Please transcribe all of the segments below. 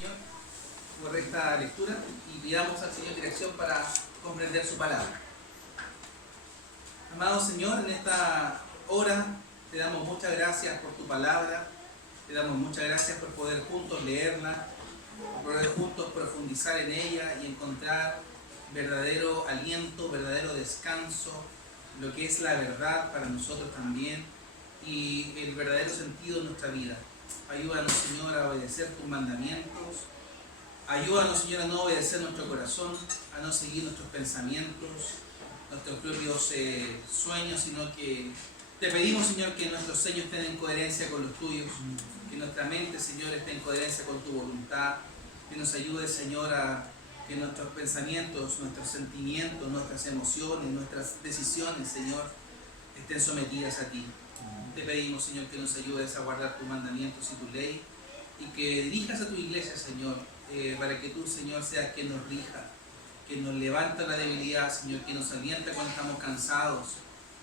Señor por esta lectura y pidamos al Señor dirección para comprender su palabra. Amado Señor, en esta hora te damos muchas gracias por tu palabra, te damos muchas gracias por poder juntos leerla, por poder juntos profundizar en ella y encontrar verdadero aliento, verdadero descanso, lo que es la verdad para nosotros también y el verdadero sentido de nuestra vida. Ayúdanos, Señor, a obedecer tus mandamientos. Ayúdanos, Señor, a no obedecer nuestro corazón, a no seguir nuestros pensamientos, nuestros propios sueños, sino que te pedimos, Señor, que nuestros sueños estén en coherencia con los tuyos, que nuestra mente, Señor, esté en coherencia con tu voluntad, que nos ayude, Señor, a que nuestros pensamientos, nuestros sentimientos, nuestras emociones, nuestras decisiones, Señor, estén sometidas a ti. Te pedimos, Señor, que nos ayudes a guardar tus mandamientos y tu ley y que dirijas a tu iglesia, Señor, para que tú, Señor, seas quien nos rija, que nos levanta la debilidad, Señor, que nos alienta cuando estamos cansados,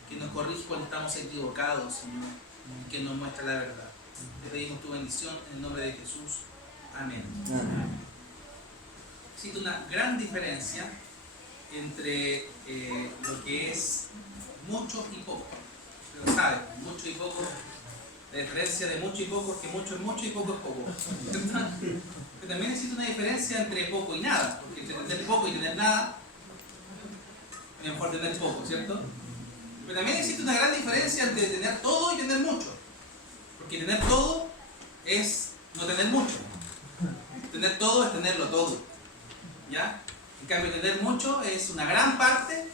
que nos corrige cuando estamos equivocados, Señor, y que nos muestra la verdad. Te pedimos tu bendición en el nombre de Jesús. Amén. Existe una gran diferencia entre lo que es mucho y poco. Pero sabes, mucho y poco, la diferencia de mucho y poco es que mucho es mucho y poco es poco. Pero también existe una diferencia entre poco y nada, porque entre tener poco y tener nada, es mejor tener poco, ¿cierto? Pero también existe una gran diferencia entre tener todo y tener mucho, porque tener todo es no tener mucho, tener todo es tenerlo todo, ¿ya? En cambio, tener mucho es una gran parte,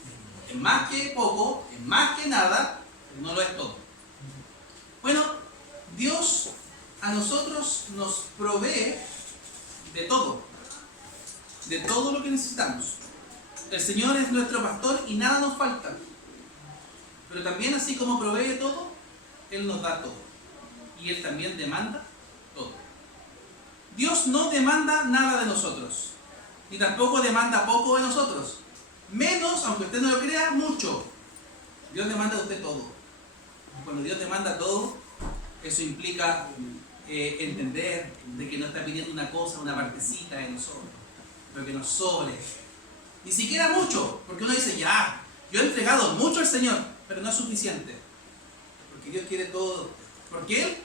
es más que poco, es más que nada, pero no lo es todo. Bueno, Dios a nosotros nos provee de todo lo que necesitamos. El Señor es nuestro pastor y nada nos falta. Pero también, así como provee todo, Él nos da todo. Y Él también demanda todo. Dios no demanda nada de nosotros, ni tampoco demanda poco de nosotros. Menos, aunque usted no lo crea, mucho. Dios demanda de usted todo. Cuando Dios demanda todo, eso implica entender de que no está pidiendo una cosa, una partecita de nosotros, pero que nos sobre. Ni siquiera mucho, porque uno dice, ya, yo he entregado mucho al Señor, pero no es suficiente. Porque Dios quiere todo, porque Él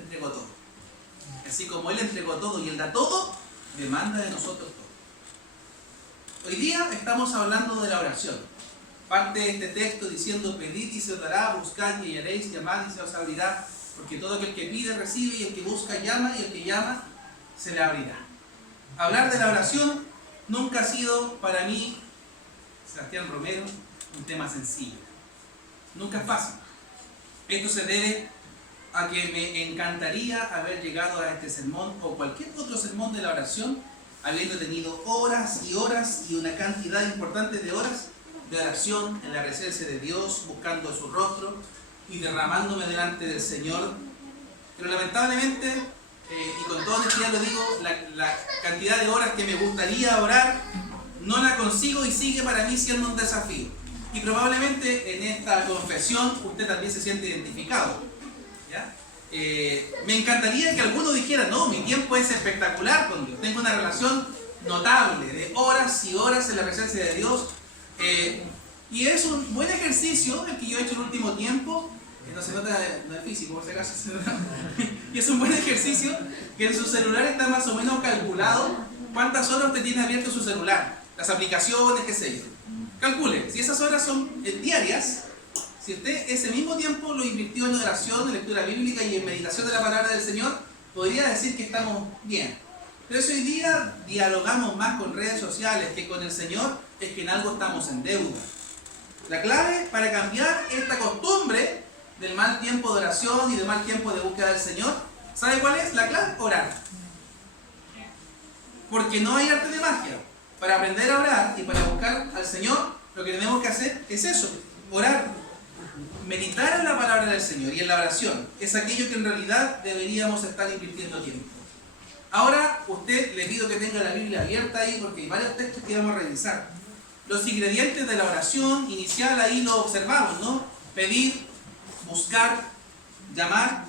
entregó todo. Así como Él entregó todo y Él da todo, demanda de nosotros todo. Hoy día estamos hablando de la oración. Parte de este texto diciendo, pedid y se os dará, buscad y hallaréis, llamad y se os abrirá, porque todo aquel que pide recibe, y el que busca llama, y el que llama se le abrirá. Hablar de la oración nunca ha sido para mí, Sebastián Romero, un tema sencillo. Nunca es fácil. Esto se debe a que me encantaría haber llegado a este sermón o cualquier otro sermón de la oración, habiendo tenido horas y horas y una cantidad importante de horas de oración en la presencia de Dios, buscando su rostro y derramándome delante del Señor. Pero lamentablemente, y con toda honestidad lo digo, la cantidad de horas que me gustaría orar no la consigo y sigue para mí siendo un desafío. Y probablemente en esta confesión usted también se siente identificado, ¿ya? Me encantaría que alguno dijera, no, mi tiempo es espectacular con Dios, tengo una relación notable de horas y horas en la presencia de Dios. Y es un buen ejercicio el que yo he hecho el último tiempo, que no se nota, no es físico por si acaso, y es un buen ejercicio que en su celular está más o menos calculado cuántas horas usted tiene abierto su celular, las aplicaciones, qué sé yo. Calcule, si esas horas son diarias, si usted ese mismo tiempo lo invirtió en oración, en lectura bíblica y en meditación de la palabra del Señor, podría decir que estamos bien. Pero si hoy día dialogamos más con redes sociales que con el Señor, es que en algo estamos en deuda. La clave para cambiar esta costumbre del mal tiempo de oración y del mal tiempo de búsqueda del Señor, ¿sabe cuál es la clave? Orar. Porque no hay arte de magia. Para aprender a orar y para buscar al Señor, lo que tenemos que hacer es eso, orar. Meditar en la palabra del Señor y en la oración es aquello que en realidad deberíamos estar invirtiendo tiempo. Ahora, usted le pido que tenga la Biblia abierta ahí porque hay varios textos que vamos a revisar. Los ingredientes de la oración inicial ahí lo observamos, ¿no? Pedir, buscar, llamar.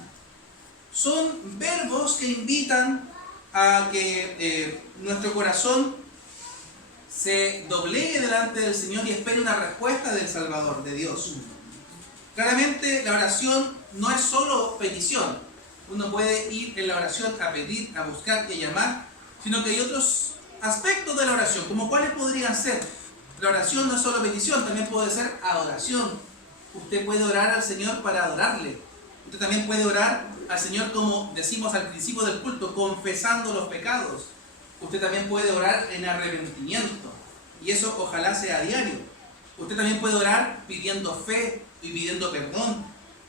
Son verbos que invitan a que nuestro corazón se doblegue delante del Señor y espere una respuesta del Salvador, de Dios. Claramente la oración no es solo petición. Uno puede ir en la oración a pedir, a buscar y a llamar, sino que hay otros aspectos de la oración, como cuáles podrían ser. La oración no es solo petición, también puede ser adoración. Usted puede orar al Señor para adorarle. Usted también puede orar al Señor, como decimos al principio del culto, confesando los pecados. Usted también puede orar en arrepentimiento, y eso ojalá sea a diario. Usted también puede orar pidiendo fe y pidiendo perdón.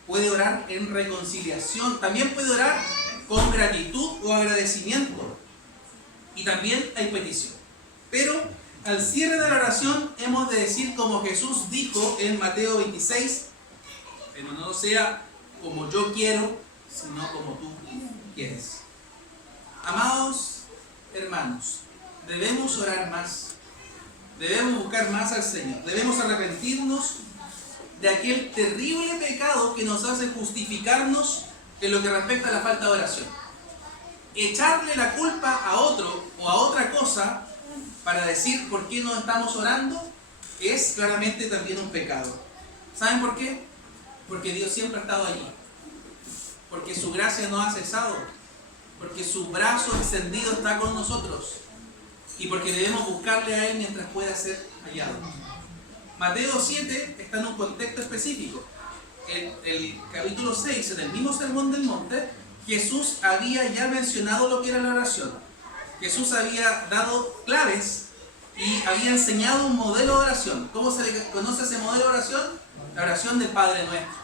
Puede orar en reconciliación. También puede orar con gratitud o agradecimiento. Y también hay petición. Pero al cierre de la oración hemos de decir como Jesús dijo en Mateo 26, pero no sea como yo quiero, sino como tú quieres. Amados hermanos, debemos orar más. Debemos buscar más al Señor. Debemos arrepentirnos de aquel terrible pecado que nos hace justificarnos en lo que respecta a la falta de oración. Echarle la culpa a otro o a otra cosa para decir por qué no estamos orando es claramente también un pecado. ¿Saben por qué? Porque Dios siempre ha estado allí. Porque su gracia no ha cesado. Porque su brazo extendido está con nosotros. Y porque debemos buscarle a Él mientras pueda ser hallado. Mateo 7 está en un contexto específico. El capítulo 6, en el mismo Sermón del Monte, Jesús había ya mencionado lo que era la oración. Jesús había dado claves y había enseñado un modelo de oración. ¿Cómo se le conoce ese modelo de oración? La oración del Padre Nuestro.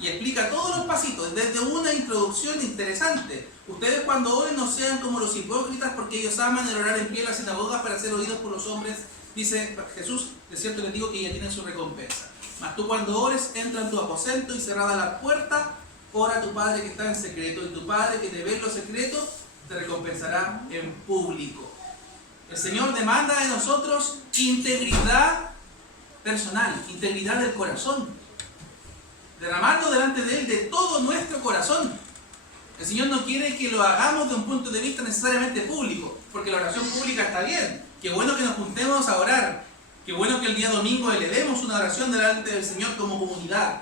Y explica todos los pasitos, desde una introducción interesante. Ustedes cuando oren no sean como los hipócritas, porque ellos aman el orar en pie en las sinagogas para ser oídos por los hombres. Dice Jesús, de cierto les digo que ya tienen su recompensa. Mas tú cuando ores, entra en tu aposento y cerrada la puerta, ora a tu Padre que está en secreto, y tu Padre que te ve en lo secreto, te recompensará en público. El Señor demanda de nosotros integridad personal, integridad del corazón. Derramando delante de Él de todo nuestro corazón. El Señor no quiere que lo hagamos de un punto de vista necesariamente público, porque la oración pública está bien. Qué bueno que nos juntemos a orar. Qué bueno que el día domingo elevemos una oración delante del Señor como comunidad.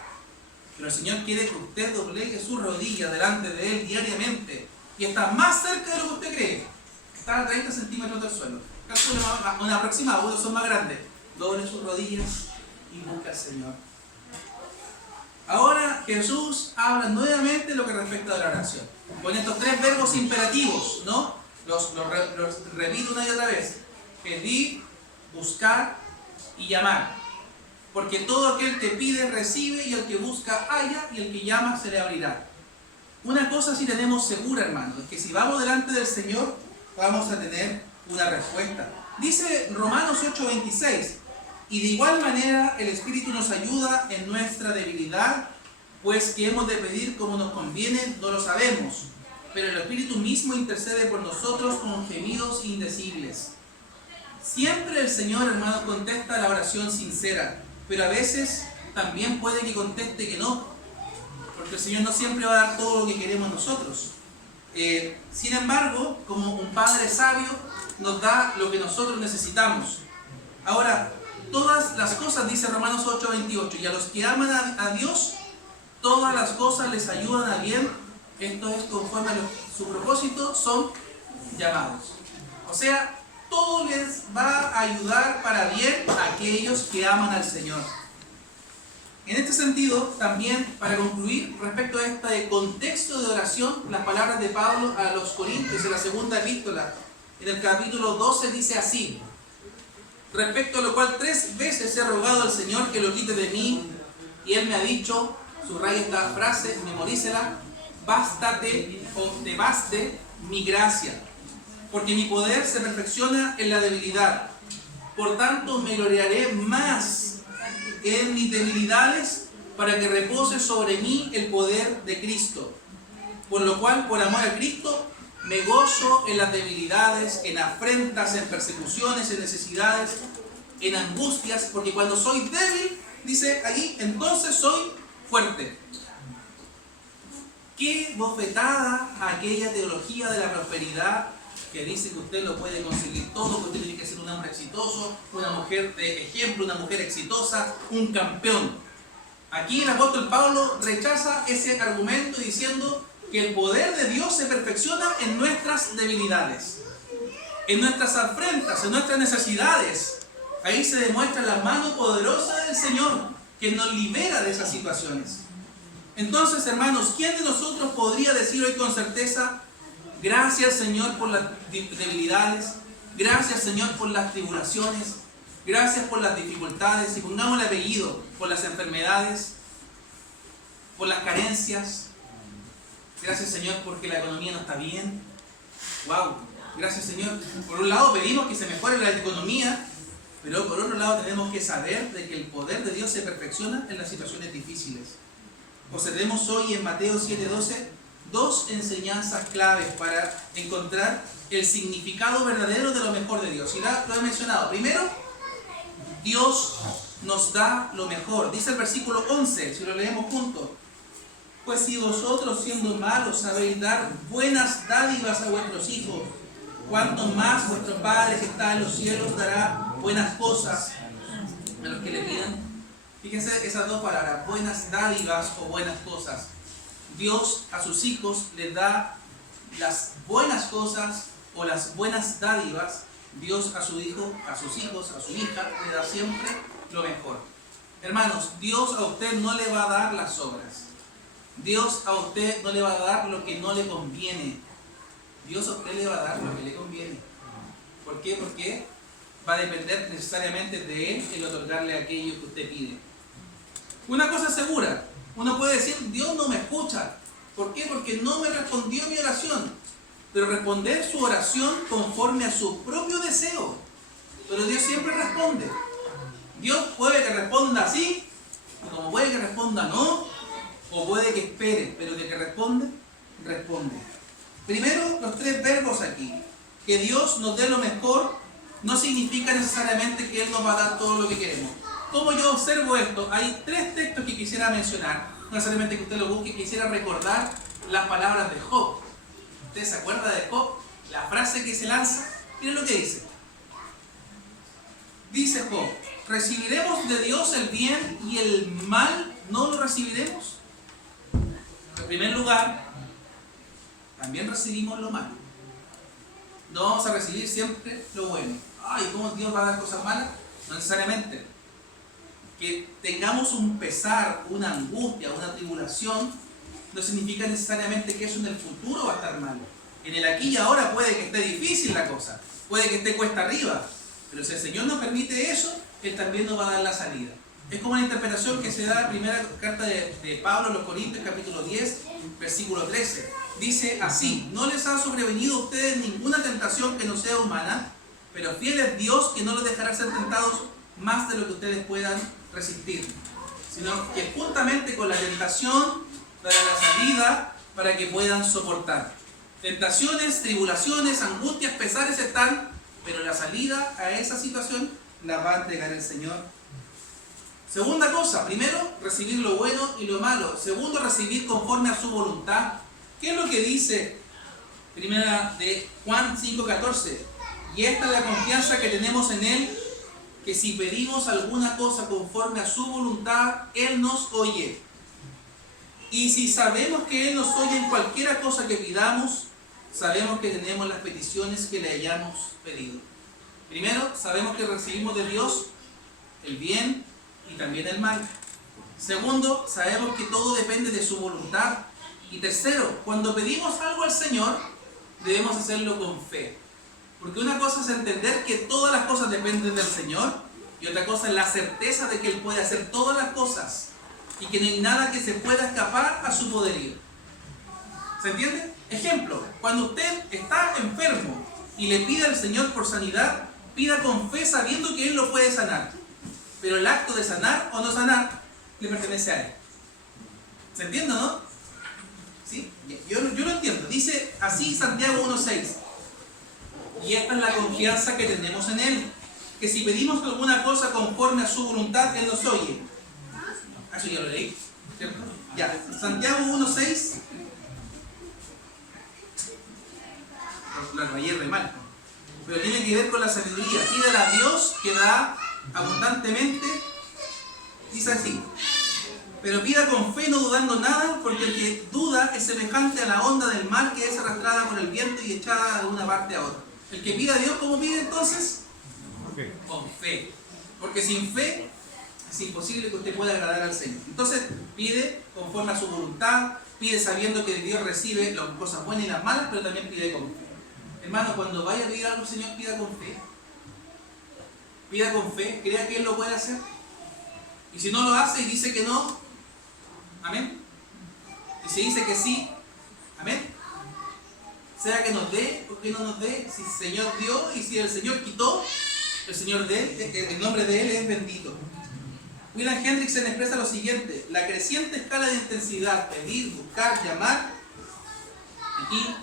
Pero el Señor quiere que usted doblegue su rodilla delante de Él diariamente. Y está más cerca de lo que usted cree. Está a 30 centímetros del suelo. Calcule una aproximada, unos son más grandes. Doble sus rodillas y busca al Señor. Ahora Jesús habla nuevamente de lo que respecta a la oración. Con estos tres verbos imperativos, ¿no? Los repito una y otra vez. Pedir, buscar y llamar. Porque todo aquel que pide recibe, y el que busca halla, y el que llama se le abrirá. Una cosa sí tenemos segura, hermanos, es que si vamos delante del Señor, vamos a tener una respuesta. Dice Romanos 8:26, y de igual manera el Espíritu nos ayuda en nuestra debilidad, pues que hemos de pedir como nos conviene no lo sabemos, pero el Espíritu mismo intercede por nosotros con gemidos indecibles. Siempre el Señor, hermano, contesta la oración sincera, pero a veces también puede que conteste que no, porque el Señor no siempre va a dar todo lo que queremos nosotros. Sin embargo, como un Padre sabio, nos da lo que nosotros necesitamos. Ahora, todas las cosas, dice Romanos 8:28, y a los que aman a Dios, todas las cosas les ayudan a bien. Esto es conforme a su propósito, son llamados. O sea, todo les va a ayudar para bien a aquellos que aman al Señor. En este sentido, también para concluir, respecto a este contexto de oración, las palabras de Pablo a los Corintios en la segunda epístola, en el capítulo 12, dice así: respecto a lo cual 3 veces he rogado al Señor que lo quite de mí, y Él me ha dicho, subraya esta frase, memorícela: bástate o te baste mi gracia, porque mi poder se perfecciona en la debilidad. Por tanto, me gloriaré más en mis debilidades, para que repose sobre mí el poder de Cristo. Por lo cual, por amor a Cristo, me gozo en las debilidades, en afrentas, en persecuciones, en necesidades, en angustias, porque cuando soy débil, dice allí, entonces soy fuerte. Qué bofetada aquella teología de la prosperidad que dice que usted lo puede conseguir todo, que usted tiene que ser un hombre exitoso, una mujer de ejemplo, una mujer exitosa, un campeón. Aquí el apóstol Pablo rechaza ese argumento diciendo que el poder de Dios se perfecciona en nuestras debilidades, en nuestras afrentas, en nuestras necesidades. Ahí se demuestra la mano poderosa del Señor que nos libera de esas situaciones. Entonces, hermanos, ¿quién de nosotros podría decir hoy con certeza: gracias, Señor, por las debilidades, gracias, Señor, por las tribulaciones, gracias por las dificultades, y pongamos el apellido, por las enfermedades, por las carencias? Gracias, Señor, porque la economía no está bien. ¡Wow! Gracias, Señor. Por un lado pedimos que se mejore la economía, pero por otro lado tenemos que saber de que el poder de Dios se perfecciona en las situaciones difíciles. Observemos hoy en Mateo 7:12 dos enseñanzas claves para encontrar el significado verdadero de lo mejor de Dios. Y lo he mencionado. Primero, Dios nos da lo mejor. Dice el versículo 11, si lo leemos juntos: pues si vosotros, siendo malos, sabéis dar buenas dádivas a vuestros hijos, cuánto más vuestro Padre que está en los cielos dará buenas cosas a los que le pidan. Fíjense esas dos palabras, buenas dádivas o buenas cosas. Dios a sus hijos les da las buenas cosas o las buenas dádivas. Dios a su hijo, a sus hijos, a su hija, le da siempre lo mejor. Hermanos, Dios a usted no le va a dar las obras. Dios a usted no le va a dar lo que no le conviene. Dios a usted le va a dar lo que le conviene. ¿Por qué? Porque va a depender necesariamente de Él el otorgarle aquello que usted pide. Una cosa es segura, uno puede decir: Dios no me escucha. ¿Por qué? Porque no me respondió mi oración. Pero responder su oración conforme a su propio deseo. Pero Dios siempre responde. Dios puede que responda así, como puede que responda no, o puede que espere, pero de que responde, responde. Primero, los tres verbos aquí. Que Dios nos dé lo mejor no significa necesariamente que Él nos va a dar todo lo que queremos. ¿Cómo yo observo esto? Hay tres textos que quisiera mencionar. No necesariamente que usted lo busque, quisiera recordar las palabras de Job. ¿Usted se acuerda de Job? La frase que se lanza. Miren lo que dice. Dice Job: ¿recibiremos de Dios el bien y el mal no lo recibiremos? En primer lugar, también recibimos lo malo. No vamos a recibir siempre lo bueno. Ay, ¿cómo Dios va a dar cosas malas? No necesariamente. Que tengamos un pesar, una angustia, una tribulación, no significa necesariamente que eso en el futuro va a estar malo. En el aquí y ahora puede que esté difícil la cosa, puede que esté cuesta arriba, pero si el Señor nos permite eso, Él también nos va a dar la salida. Es como la interpretación que se da en la primera carta de Pablo a los Corintios, capítulo 10, versículo 13. Dice así: no les ha sobrevenido a ustedes ninguna tentación que no sea humana, pero fiel es Dios, que no los dejará ser tentados más de lo que ustedes puedan resistir, sino que juntamente con la tentación dará la salida para que puedan soportar. Tentaciones, tribulaciones, angustias, pesares están, pero la salida a esa situación la va a entregar el Señor. Segunda cosa: primero, recibir lo bueno y lo malo. Segundo, recibir conforme a su voluntad. ¿Qué es lo que dice primera de Juan 5:14? Y esta es la confianza que tenemos en Él, que si pedimos alguna cosa conforme a su voluntad, Él nos oye. Y si sabemos que Él nos oye en cualquiera cosa que pidamos, sabemos que tenemos las peticiones que le hayamos pedido. Primero, sabemos que recibimos de Dios el bien y también el mal. Segundo, sabemos que todo depende de su voluntad. Y tercero, cuando pedimos algo al Señor, debemos hacerlo con fe. Porque una cosa es entender que todas las cosas dependen del Señor, y otra cosa es la certeza de que Él puede hacer todas las cosas y que no hay nada que se pueda escapar a su poderío. ¿Se entiende? Ejemplo: cuando usted está enfermo y le pide al Señor por sanidad, pida con fe sabiendo que Él lo puede sanar. Pero el acto de sanar o no sanar le pertenece a Él. ¿Se entiende, no? ¿Sí? Yo lo entiendo. Dice así Santiago 1:6. Y esta es la confianza que tenemos en Él, que si pedimos alguna cosa conforme a su voluntad, Él nos oye. Eso ya lo leí, ¿cierto? Ya, Santiago 1:6. Lo rayé re mal. sabiduría. Pídala a Dios que da abundantemente. Dice así: pero pida con fe, no dudando nada, porque el que duda es semejante a la onda del mar que es arrastrada por el viento y echada de una parte a otra. El que pida a Dios, ¿cómo pide entonces? Okay. Con fe. Porque sin fe es imposible que usted pueda agradar al Señor. Entonces pide conforme a su voluntad, pide sabiendo que Dios recibe las cosas buenas y las malas, pero también pide con fe. Hermano, cuando vaya a pedir algo al Señor, pida con fe. Pida con fe, crea que Él lo puede hacer. Y si no lo hace y dice que no, amén. Y si dice que sí, amén. Sea que nos dé o que no nos dé, si el Señor dio y si el Señor quitó, el Señor de Él, el nombre de Él es bendito. William Hendrickson expresa lo siguiente: la creciente escala de intensidad, pedir, buscar, llamar, aquí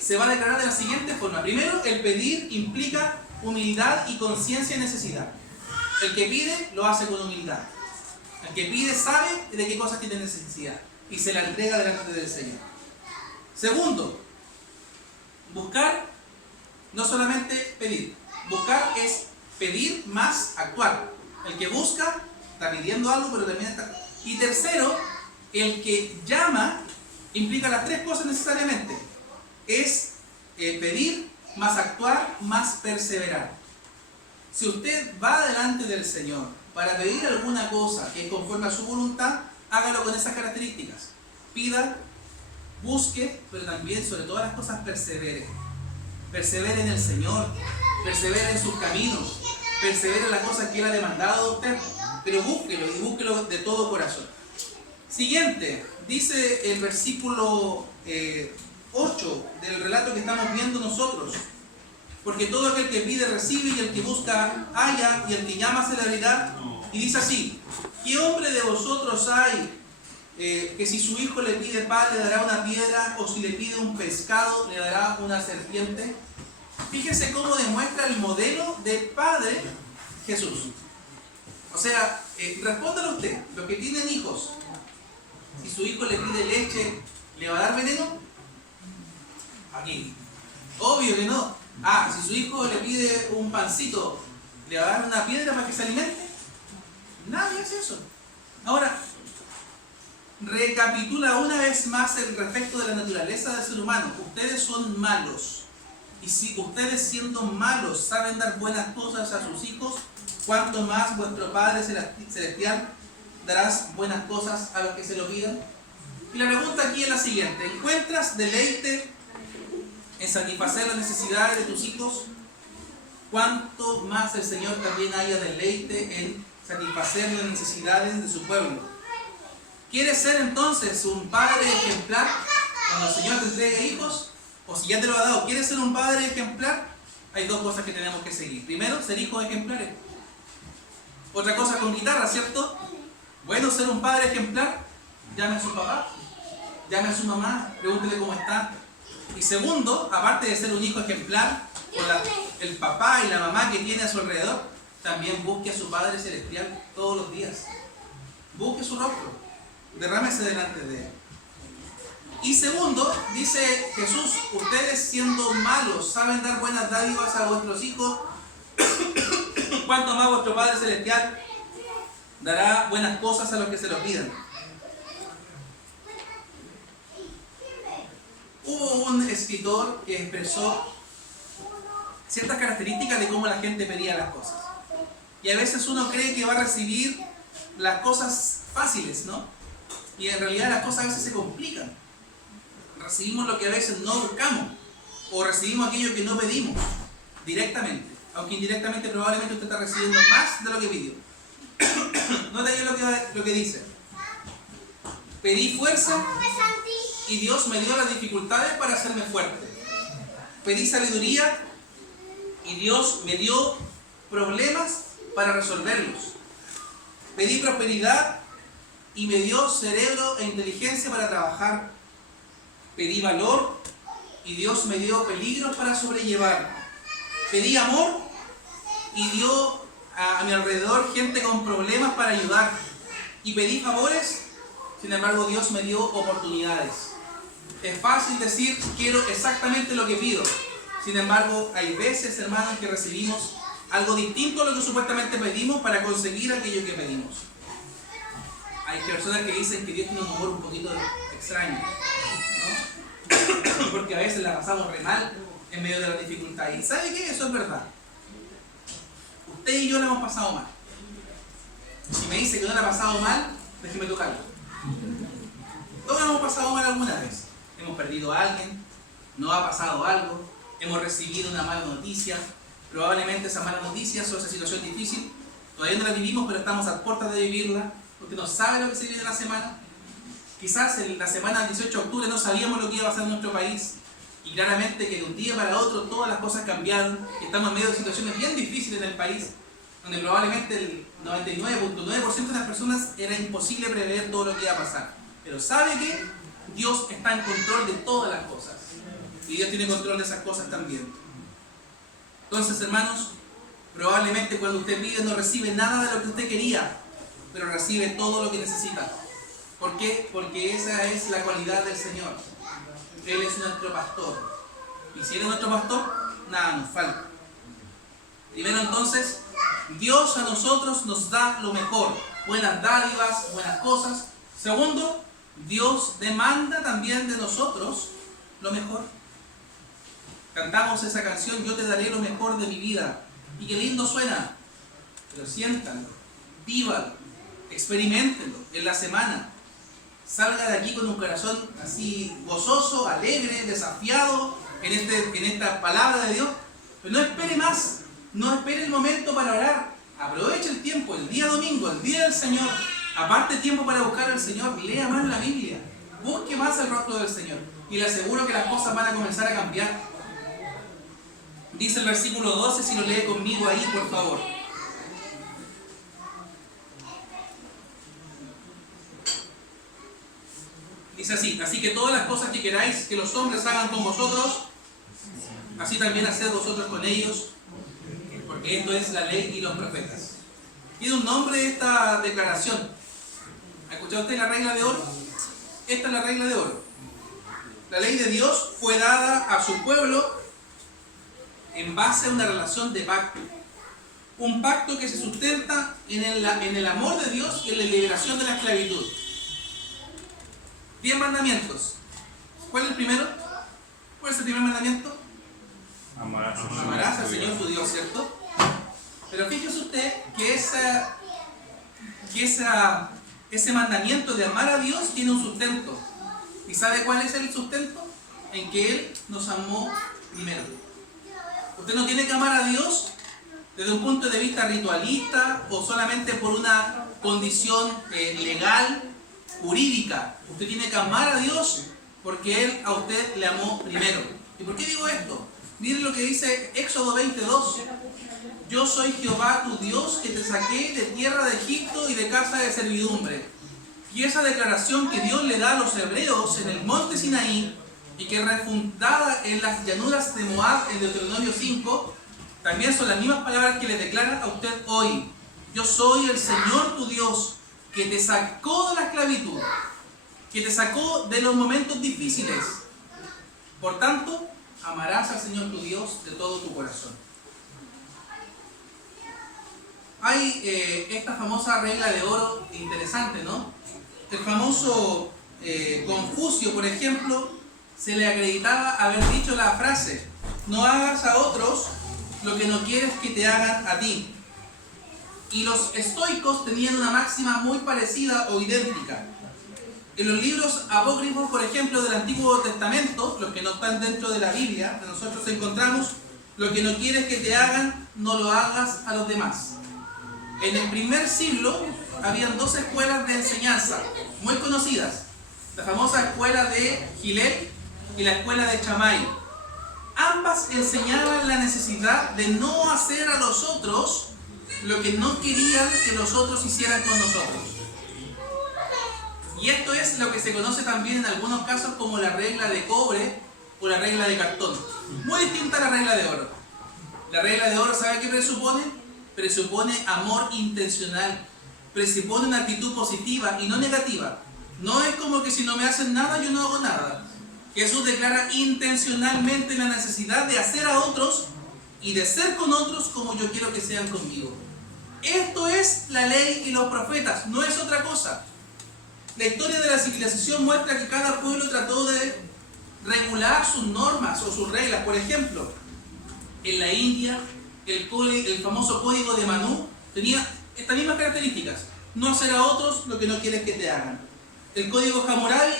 se va a declarar de la siguiente forma. Primero, el pedir implica humildad y conciencia de necesidad. El que pide lo hace con humildad. El que pide sabe de qué cosas tiene necesidad y se la entrega delante del Señor. Segundo, buscar no solamente pedir. Buscar es pedir más actuar. El que busca está pidiendo algo, pero también está. Y tercero, el que llama implica las tres cosas necesariamente. Es pedir, más actuar, más perseverar. Si usted va delante del Señor para pedir alguna cosa que es conforme a su voluntad, hágalo con esas características. Pida, busque, pero también, sobre todas las cosas, persevere. Persevere en el Señor, persevere en sus caminos, persevere en las cosas que Él ha demandado de usted, pero búsquelo y búsquelo de todo corazón. Siguiente, dice el versículo 8 del relato que estamos viendo nosotros: porque todo aquel que pide recibe, y el que busca halla, y el que llama se le abrirá. Y dice así: ¿qué hombre de vosotros hay que si su hijo le pide pan le dará una piedra, o si le pide un pescado le dará una serpiente? Fíjese cómo demuestra el modelo de Padre Jesús. O sea, respóndale usted, los que tienen hijos, si su hijo le pide leche, ¿le va a dar veneno? Aquí. Obvio que no. Si su hijo le pide un pancito, ¿le va a dar una piedra para que se alimente? Nadie hace eso. Ahora, recapitula una vez más el respecto de la naturaleza del ser humano. Ustedes son malos. Y si ustedes, siendo malos, saben dar buenas cosas a sus hijos, ¿cuánto más vuestro Padre Celestial dará buenas cosas a los que se lo pidan? Y la pregunta aquí es la siguiente: ¿encuentras deleite en satisfacer las necesidades de tus hijos? ¿Cuánto más el Señor también haya deleite en satisfacer las necesidades de su pueblo? ¿Quieres ser entonces un padre ejemplar cuando el Señor te entregue hijos? O si ya te lo ha dado, ¿quieres ser un padre ejemplar? Hay dos cosas que tenemos que seguir. Primero, ser hijos ejemplares. Otra cosa con guitarra, ¿cierto? Bueno, ser un padre ejemplar, llame a su papá, llame a su mamá, pregúntele cómo está. Y segundo, aparte de ser un hijo ejemplar, por el papá y la mamá que tiene a su alrededor, también busque a su Padre Celestial todos los días. Busque su rostro, derrámese delante de Él. Y segundo, dice Jesús: ustedes, siendo malos, saben dar buenas dádivas a vuestros hijos, cuanto más vuestro Padre Celestial dará buenas cosas a los que se lo pidan. Hubo un escritor que expresó ciertas características de cómo la gente pedía las cosas. Y a veces uno cree que va a recibir las cosas fáciles, ¿no? Y en realidad las cosas a veces se complican. Recibimos lo que a veces no buscamos, o recibimos aquello que no pedimos directamente, aunque indirectamente probablemente usted está recibiendo más de lo que pidió. Nota ahí lo que dice: pedí fuerza y Dios me dio las dificultades para hacerme fuerte. Pedí sabiduría y Dios me dio problemas para resolverlos. Pedí prosperidad y me dio cerebro e inteligencia para trabajar. Pedí valor y Dios me dio peligros para sobrellevar. Pedí amor y dio a mi alrededor gente con problemas para ayudar. Y pedí favores, sin embargo Dios me dio oportunidades. Es fácil decir quiero exactamente lo que pido. Sin embargo, hay veces, hermanos, que recibimos algo distinto a lo que supuestamente pedimos para conseguir aquello que pedimos. Hay personas que dicen que Dios tiene un humor un poquito extraño, ¿no? Porque a veces la pasamos re mal en medio de la dificultad. ¿Y sabe qué? Eso es verdad. Usted y yo la hemos pasado mal. Si me dice que no la ha pasado mal, déjeme tocarlo. Todos la hemos pasado mal alguna vez. Hemos perdido a alguien, nos ha pasado algo, hemos recibido una mala noticia. Probablemente esa mala noticia o esa situación difícil todavía no la vivimos, pero estamos a puertas de vivirla. Usted no sabe lo que se viene en la semana. Quizás en la semana del 18 de octubre no sabíamos lo que iba a pasar en nuestro país. Y claramente que de un día para otro todas las cosas cambiaron. Estamos en medio de situaciones bien difíciles en el país, donde probablemente el 99.9% de las personas era imposible prever todo lo que iba a pasar. Pero ¿sabe qué? Dios está en control de todas las cosas. Y Dios tiene control de esas cosas también. Entonces, hermanos, probablemente cuando usted pide no recibe nada de lo que usted quería, pero recibe todo lo que necesita. ¿Por qué? Porque esa es la cualidad del Señor. Él es nuestro pastor. Y si Él es nuestro pastor, nada nos falta. Primero entonces, Dios a nosotros nos da lo mejor. Buenas dádivas, buenas cosas. Segundo, Dios demanda también de nosotros lo mejor. Cantamos esa canción, yo te daré lo mejor de mi vida. Y qué lindo suena. Pero siéntanlo, vívanlo, experimentenlo en la semana. Salga de aquí con un corazón así gozoso, alegre, desafiado en esta palabra de Dios. Pero no espere más, no espere el momento para orar. Aproveche el tiempo, el día domingo, el día del Señor. Aparte tiempo para buscar al Señor, lea más la Biblia. Busque más el rostro del Señor. Y le aseguro que las cosas van a comenzar a cambiar. Dice el versículo 12, si lo lee conmigo ahí, por favor. Dice así: así que todas las cosas que queráis que los hombres hagan con vosotros, así también haced vosotros con ellos, porque esto es la ley y los profetas. Tiene un nombre esta declaración. ¿Ha escuchado usted la regla de oro? Esta es la regla de oro. La ley de Dios fue dada a su pueblo en base a una relación de pacto. Un pacto que se sustenta en el amor de Dios y en la liberación de la esclavitud. 10 mandamientos. ¿Cuál es el primero? ¿Cuál es el primer mandamiento? Amarás al Señor tu Dios, ¿cierto? Pero fíjese usted que ese mandamiento de amar a Dios tiene un sustento. ¿Y sabe cuál es el sustento? En que Él nos amó primero. Usted no tiene que amar a Dios desde un punto de vista ritualista o solamente por una condición legal, jurídica. Usted tiene que amar a Dios porque Él a usted le amó primero. ¿Y por qué digo esto? Miren lo que dice Éxodo 22. Yo soy Jehová tu Dios que te saqué de tierra de Egipto y de casa de servidumbre. Y esa declaración que Dios le da a los hebreos en el monte Sinaí y que es refundada en las llanuras de Moab en Deuteronomio 5, también son las mismas palabras que le declaran a usted hoy. Yo soy el Señor tu Dios que te sacó de la esclavitud, que te sacó de los momentos difíciles. Por tanto, amarás al Señor tu Dios de todo tu corazón. Hay esta famosa regla de oro interesante, ¿no? El famoso Confucio, por ejemplo, se le acreditaba haber dicho la frase: no hagas a otros lo que no quieres que te hagan a ti. Y los estoicos tenían una máxima muy parecida o idéntica. En los libros apócrifos, por ejemplo, del Antiguo Testamento, los que no están dentro de la Biblia, que nosotros encontramos: lo que no quieres que te hagan, no lo hagas a los demás. En el primer siglo habían 2 escuelas de enseñanza muy conocidas: la famosa escuela de Gilel y la escuela de Chamay. Ambas enseñaban la necesidad de no hacer a los otros lo que no querían que los otros hicieran con nosotros. Y esto es lo que se conoce también en algunos casos como la regla de cobre o la regla de cartón. Muy distinta a la regla de oro. La regla de oro, ¿sabe qué presupone? Presupone amor intencional. Presupone una actitud positiva y no negativa. No es como que si no me hacen nada, yo no hago nada. Jesús declara intencionalmente la necesidad de hacer a otros y de ser con otros como yo quiero que sean conmigo. Esto es la ley y los profetas, no es otra cosa. La historia de la civilización muestra que cada pueblo trató de regular sus normas o sus reglas. Por ejemplo, en la India, el famoso código de Manu tenía estas mismas características: no hacer a otros lo que no quieres que te hagan. El código Hammurabi,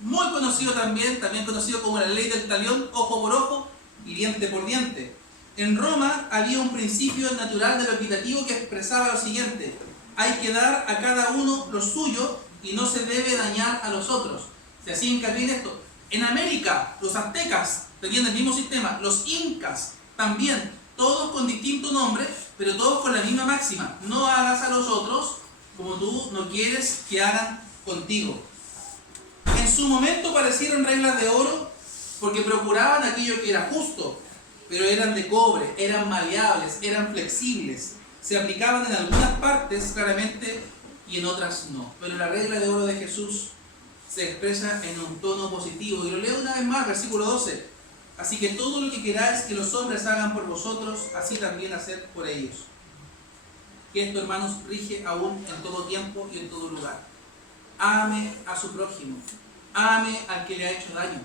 muy conocido también conocido como la ley del talión, ojo por ojo y diente por diente. En Roma había un principio natural de lo equitativo que expresaba lo siguiente: hay que dar a cada uno lo suyo y no se debe dañar a los otros. Se hacía hincapié en esto. En América, los aztecas tenían el mismo sistema, los incas también, todos con distinto nombre, pero todos con la misma máxima: no hagas a los otros como tú no quieres que hagan contigo. En su momento parecieron reglas de oro porque procuraban aquello que era justo, pero eran de cobre, eran maleables, eran flexibles, se aplicaban en algunas partes claramente y en otras no. Pero la regla de oro de Jesús se expresa en un tono positivo, y lo leo una vez más, versículo 12: así que todo lo que queráis que los hombres hagan por vosotros, así también haced por ellos. Que esto, hermanos, rige aún en todo tiempo y en todo lugar. Ame a su prójimo, ame al que le ha hecho daño.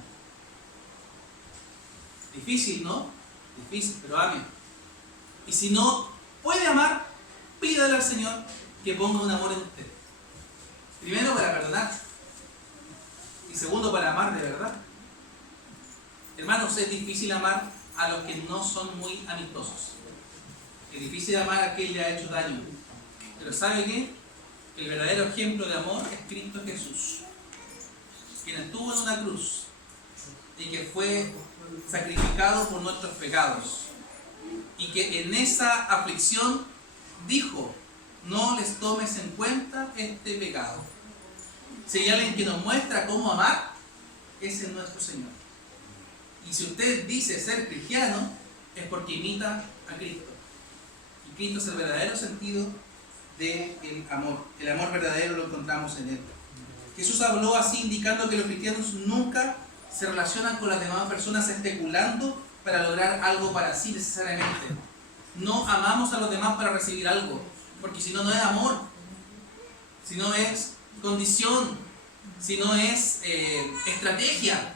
Difícil, ¿no? Difícil, pero ame. Y si no puede amar, pídale al Señor que ponga un amor en usted. Primero, para perdonar, y segundo, para amar de verdad. Hermanos, es difícil amar a los que no son muy amistosos. Es difícil amar a quien le ha hecho daño. Pero ¿sabe qué? El verdadero ejemplo de amor es Cristo Jesús, quien estuvo en una cruz y que fue sacrificado por nuestros pecados, y que en esa aflicción dijo: no les tomes en cuenta este pecado. Si hay alguien que nos muestra cómo amar, ese es nuestro Señor. Y si usted dice ser cristiano, es porque imita a Cristo. Y Cristo es el verdadero sentido del amor. El amor verdadero lo encontramos en Él. Jesús habló así, indicando que los cristianos nunca se relacionan con las demás personas especulando para lograr algo para sí necesariamente. No amamos a los demás para recibir algo, porque si no, no es amor, si no es condición, si no es estrategia.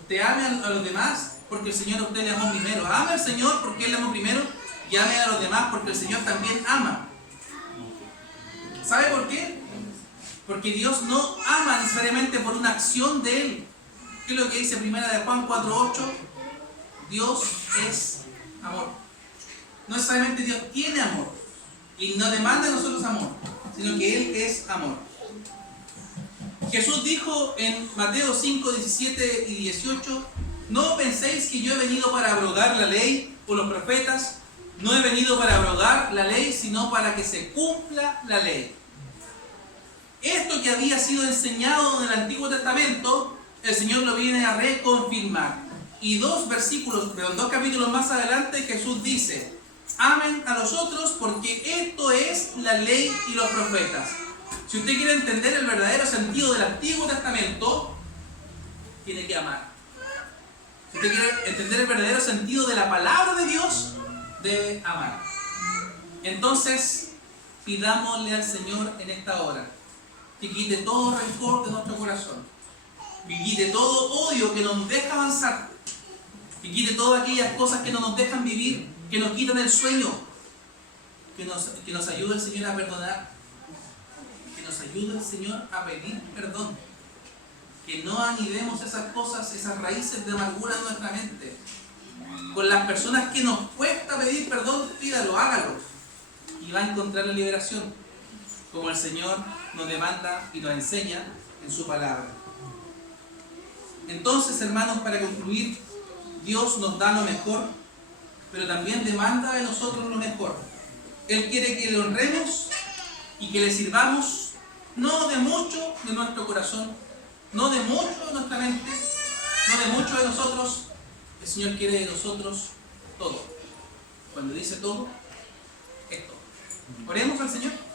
Usted ame a los demás porque el Señor a usted le amó primero. Ame al Señor porque Él le amó primero, y ame a los demás porque el Señor también ama. ¿Sabe por qué? Porque Dios no ama necesariamente por una acción de Él. ¿Qué es lo que dice 1 de Juan 4:8? Dios es amor. No necesariamente Dios tiene amor y no demanda de nosotros amor, sino que Él es amor. Jesús dijo en Mateo 5, 17 y 18: no penséis que yo he venido para abrogar la ley o los profetas. No he venido para abrogar la ley, sino para que se cumpla la ley. Esto que había sido enseñado en el Antiguo Testamento, el Señor lo viene a reconfirmar. Y dos capítulos más adelante, Jesús dice: amen a los otros porque esto es la ley y los profetas. Si usted quiere entender el verdadero sentido del Antiguo Testamento, tiene que amar. Si usted quiere entender el verdadero sentido de la palabra de Dios, debe amar. Entonces, pidámosle al Señor en esta hora que quite todo rencor de nuestro corazón, que quite todo odio que no nos deja avanzar, que quite todas aquellas cosas que no nos dejan vivir, que nos quitan el sueño, que nos ayude el Señor a perdonar, que nos ayude el Señor a pedir perdón, que no anidemos esas cosas, esas raíces de amargura en nuestra mente. Con las personas que nos cuesta pedir perdón, pídalo, hágalo, y va a encontrar la liberación, como el Señor nos demanda y nos enseña en su palabra. Entonces, hermanos, para concluir, Dios nos da lo mejor, pero también demanda de nosotros lo mejor. Él quiere que le honremos y que le sirvamos, no de mucho de nuestro corazón, no de mucho de nuestra mente, no de mucho de nosotros. El Señor quiere de nosotros todo. Cuando dice todo, es todo. Oremos al Señor.